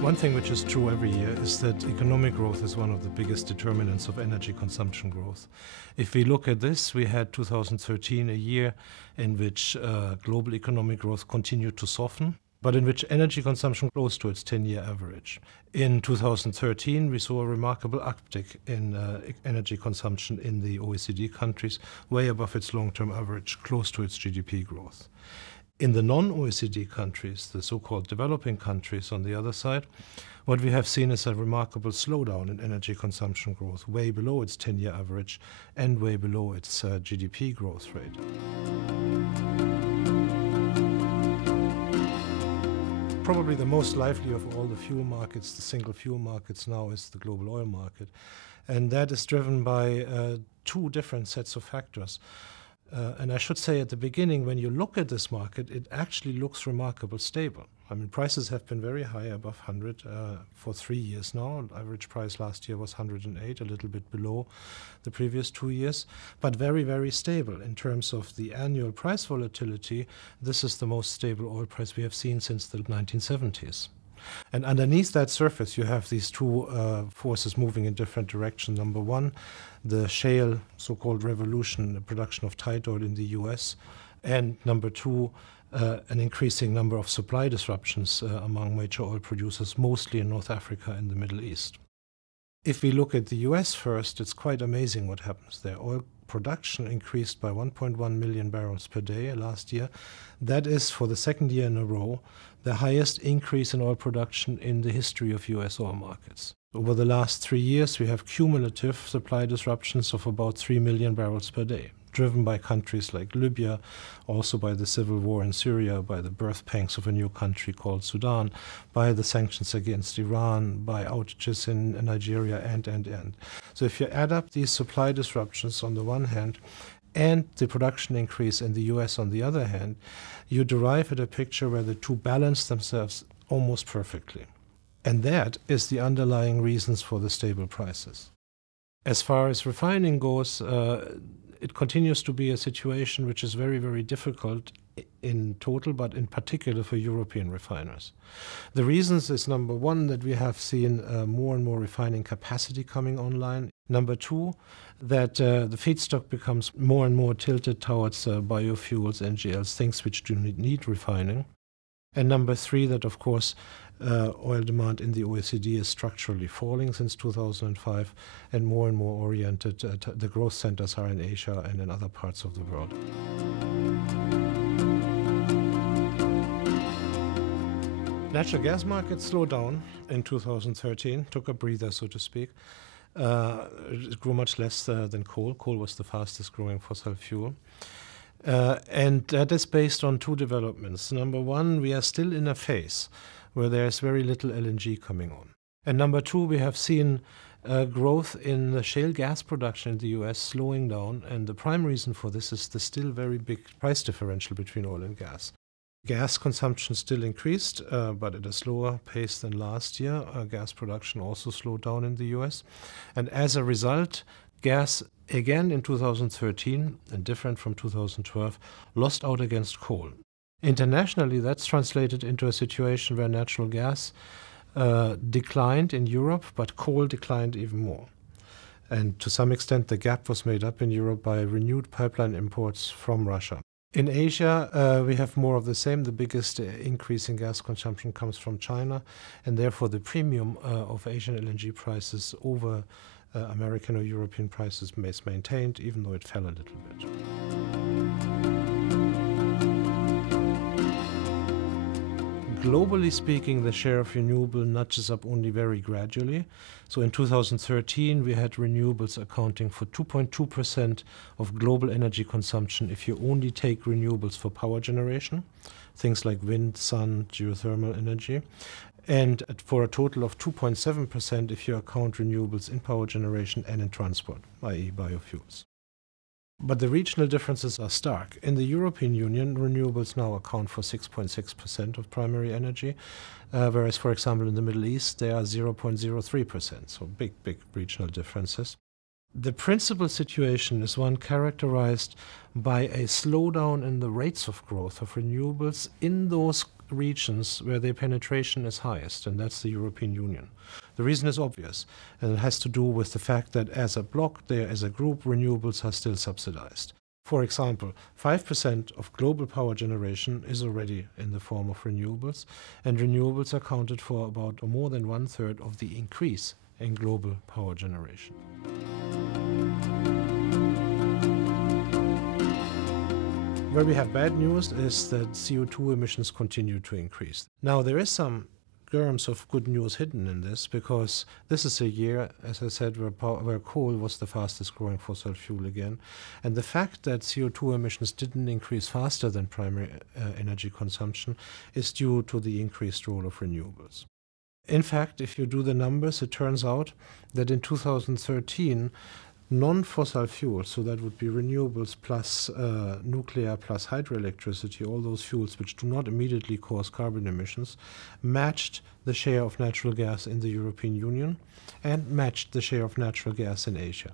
One thing which is true every year is that economic growth is one of the biggest determinants of energy consumption growth. If we look at this, we had 2013, a year in which global economic growth continued to soften, but in which energy consumption close to its 10-year average. In 2013, we saw a remarkable uptick in energy consumption in the OECD countries, way above its long-term average, close to its GDP growth. In the non-OECD countries, the so-called developing countries on the other side, what we have seen is a remarkable slowdown in energy consumption growth, way below its 10-year average and way below its GDP growth rate. Probably the most lively of all the fuel markets, the single fuel markets now, is the global oil market. And that is driven by two different sets of factors. And I should say at the beginning, when you look at this market, it actually looks remarkably stable. I mean, prices have been very high, above 100 for 3 years now. Average price last year was 108, a little bit below the previous 2 years, but very, very stable. In terms of the annual price volatility, this is the most stable oil price we have seen since the 1970s. And underneath that surface, you have these two forces moving in different directions. Number one, the shale so-called revolution, the production of tight oil in the US. And number two, an increasing number of supply disruptions among major oil producers, mostly in North Africa and the Middle East. If we look at the US first, it's quite amazing what happens there. Oil production increased by 1.1 million barrels per day last year. That is, for the second year in a row, the highest increase in oil production in the history of US oil markets. Over the last 3 years, we have cumulative supply disruptions of about 3 million barrels per day, driven by countries like Libya, also by the civil war in Syria, by the birth pangs of a new country called Sudan, by the sanctions against Iran, by outages in Nigeria, and. So if you add up these supply disruptions on the one hand, and the production increase in the US on the other hand, you derive at a picture where the two balance themselves almost perfectly. And that is the underlying reasons for the stable prices. As far as refining goes, it continues to be a situation which is very, very difficult in total, but in particular for European refiners. The reasons is, number one, that we have seen more and more refining capacity coming online. Number two, that the feedstock becomes more and more tilted towards biofuels, NGLs, things which do not need refining. And number three, that of course oil demand in the OECD is structurally falling since 2005 and more oriented, the growth centers are in Asia and in other parts of the world. Natural gas markets slowed down in 2013, took a breather, so to speak. It grew much less than coal. Coal was the fastest growing fossil fuel. And that is based on two developments. Number one, we are still in a phase where there is very little LNG coming on. And number two, we have seen growth in the shale gas production in the US slowing down. And the prime reason for this is the still very big price differential between oil and gas. Gas consumption still increased, but at a slower pace than last year. Gas production also slowed down in the US. And as a result, gas, again in 2013, and different from 2012, lost out against coal. Internationally, that's translated into a situation where natural gas declined in Europe, but coal declined even more. And to some extent, the gap was made up in Europe by renewed pipeline imports from Russia. In Asia, we have more of the same. The biggest increase in gas consumption comes from China, and therefore the premium of Asian LNG prices over American or European prices is maintained, even though it fell a little bit. Globally speaking, the share of renewable nudges up only very gradually. So in 2013, we had renewables accounting for 2.2% of global energy consumption if you only take renewables for power generation, things like wind, sun, geothermal energy, and for a total of 2.7% if you account renewables in power generation and in transport, i.e. biofuels. But the regional differences are stark. In the European Union, renewables now account for 6.6% of primary energy, whereas, for example, in the Middle East, they are 0.03%, so big regional differences. The principal situation is one characterized by a slowdown in the rates of growth of renewables in those regions where their penetration is highest, and that's the European Union. The reason is obvious, and it has to do with the fact that as a bloc, as a group, renewables are still subsidized. For example, 5% of global power generation is already in the form of renewables, and renewables accounted for about more than 1/3 of the increase in global power generation. Where we have bad news is that CO2 emissions continue to increase. Now, there is some germs of good news hidden in this, because this is a year, as I said, where coal was the fastest growing fossil fuel again. And the fact that CO2 emissions didn't increase faster than primary energy consumption is due to the increased role of renewables. In fact, if you do the numbers, it turns out that in 2013, non-fossil fuels, so that would be renewables plus nuclear plus hydroelectricity, all those fuels which do not immediately cause carbon emissions, matched the share of natural gas in the European Union and matched the share of natural gas in Asia.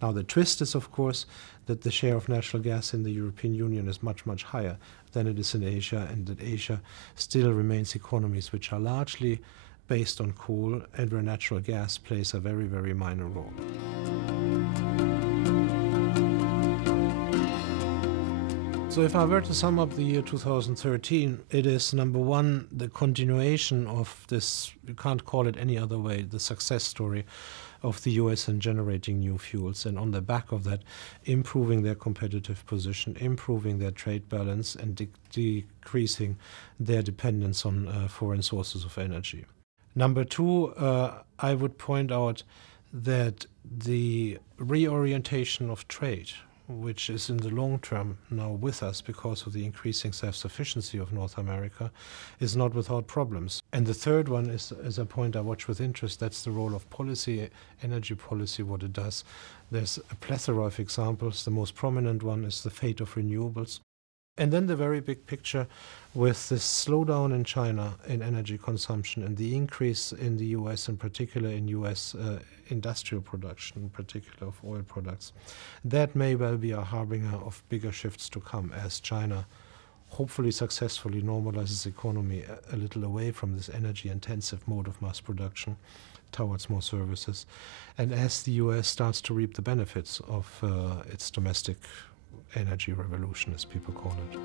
Now, the twist is, of course, that the share of natural gas in the European Union is much, much higher than it is in Asia, and that Asia still remains economies which are largely based on coal and where natural gas plays a very, very minor role. So if I were to sum up the year 2013, it is, number one, the continuation of this, you can't call it any other way, the success story of the US in generating new fuels, and on the back of that, improving their competitive position, improving their trade balance, and decreasing their dependence on foreign sources of energy. Number two, I would point out that the reorientation of trade, which is in the long term now with us because of the increasing self-sufficiency of North America, is not without problems. And the third one is a point I watch with interest. That's the role of policy, energy policy, what it does. There's a plethora of examples. The most prominent one is the fate of renewables. And then the very big picture with this slowdown in China in energy consumption and the increase in the US, in particular in US industrial production, in particular of oil products. That may well be a harbinger of bigger shifts to come as China hopefully successfully normalizes the economy a little away from this energy-intensive mode of mass production towards more services, and as the US starts to reap the benefits of its domestic energy revolution, as people call it.